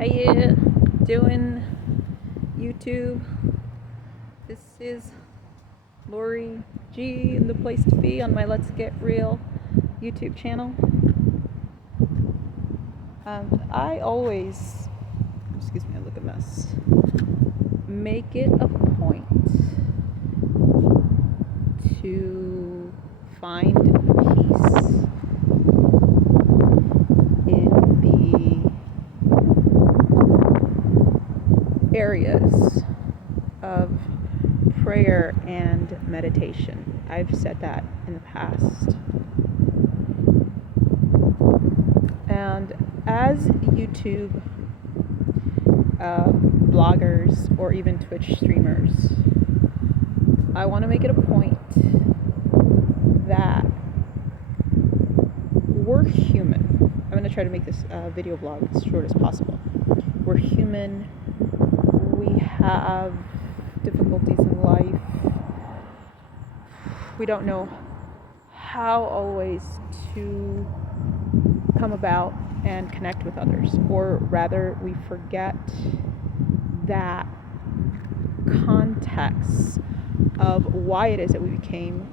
How you doing, YouTube? This is Lori G, the place to be on my Let's Get Real YouTube channel. I always, excuse me, I look a mess, make it a point to find peace in the areas of prayer and meditation. I've said that in the past. And as YouTube bloggers or even Twitch streamers, I want to make it a point that we're human. I'm going to try to make this video blog as short as possible. We're human. We have difficulties in life. We don't know how always to come about and connect with others, or rather we forget that context of why it is that we became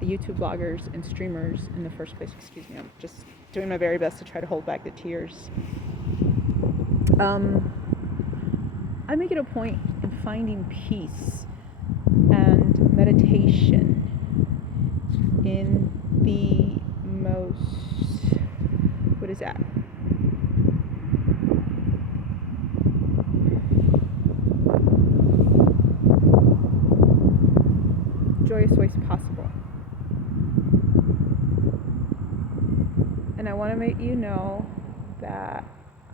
YouTube bloggers and streamers in the first place. Excuse me, I'm just doing my very best to try to hold back the tears. I make it a point in finding peace and meditation in the most, what is that? Joyous ways possible. And I want to make you know that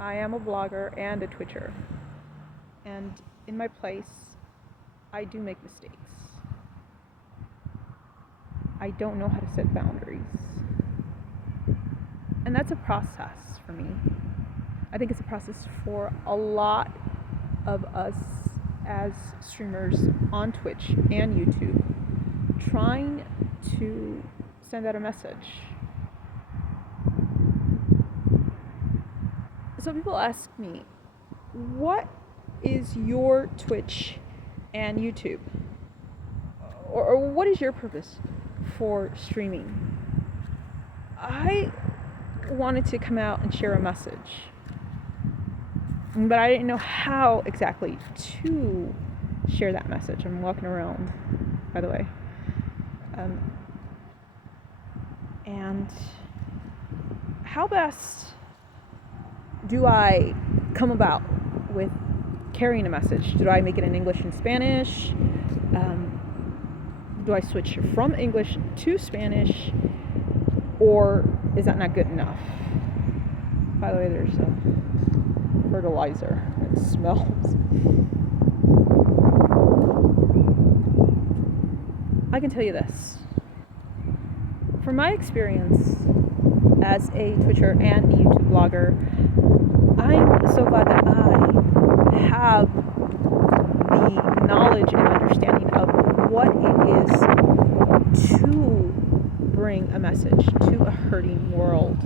I am a blogger and a Twitcher. And in my place, I do make mistakes. I don't know how to set boundaries. And that's a process for me. I think it's a process for a lot of us as streamers on Twitch and YouTube, trying to send out a message. So people ask me, what is your Twitch and YouTube? Or what is your purpose for streaming? I wanted to come out and share a message, but I didn't know how exactly to share that message. I'm walking around, by the way. And how best do I come about with carrying a message? Do I make it in English and Spanish? Do I switch from English to Spanish? Or is that not good enough? By the way, there's a fertilizer. It smells. I can tell you this. From my experience as a Twitcher and a YouTube blogger, I'm so glad that I have the knowledge and understanding of what it is to bring a message to a hurting world.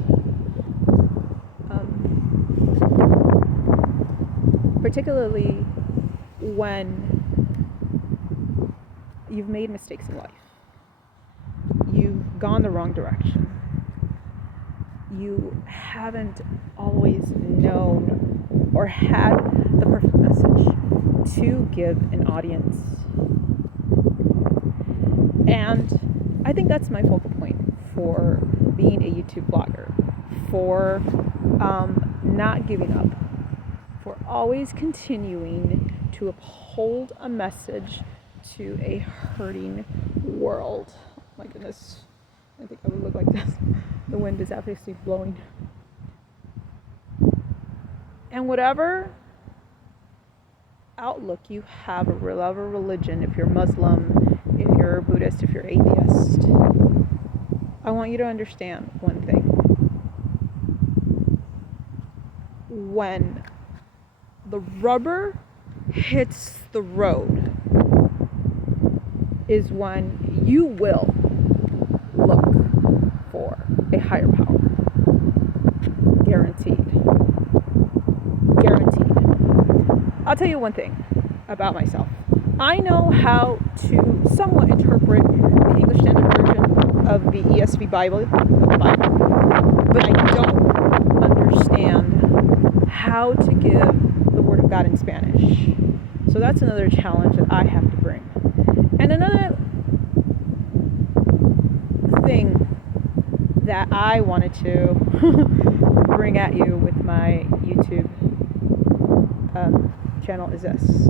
Particularly when you've made mistakes in life. You've gone the wrong direction. You haven't always known or had the perfect message to give an audience. And I think that's my focal point for being a YouTube blogger, for not giving up, for always continuing to uphold a message to a hurting world. My goodness, I think I would look like this. The wind is obviously blowing. And whatever outlook you have of a religion, if you're Muslim, if you're Buddhist, if you're atheist, I want you to understand one thing. When the rubber hits the road is when you will look for a higher power. Guaranteed. Guaranteed. I'll tell you one thing about myself. I know how to somewhat interpret the English Standard Version of the ESV Bible, but I don't understand how to give the Word of God in Spanish. So that's another challenge that I have to bring. And another thing that I wanted to bring at you with my YouTube channel is this.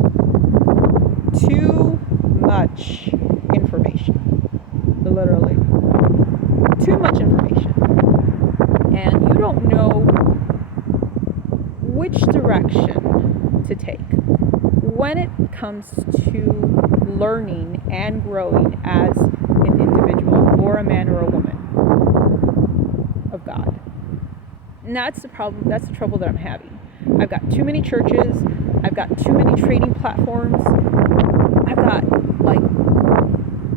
Too much information. Literally. Too much information. And you don't know which direction to take when it comes to learning and growing as an individual or a man or a woman of God. And that's the problem, that's the trouble that I'm having. I've got too many churches, I've got too many trading platforms, I've got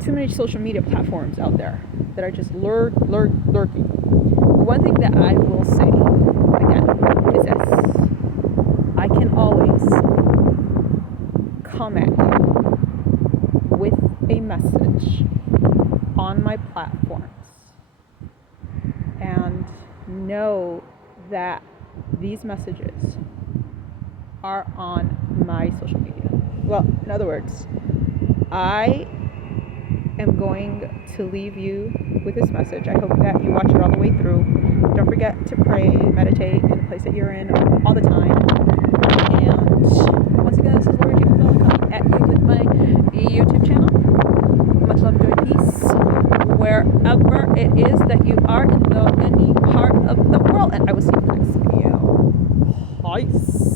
too many social media platforms out there that are just lurking. One thing that I will say, again, is this. I can always come at you with a message on my platforms and know that these messages are on my social media. Well, in other words, I am going to leave you with this message. I hope that you watch it all the way through. Don't forget to pray, meditate in the place that you're in all the time. And once again, this is Lori G. coming at you with my YouTube channel. Much love, joy, peace, wherever it is that you are in any part of the world. And I will see you next video. Peace.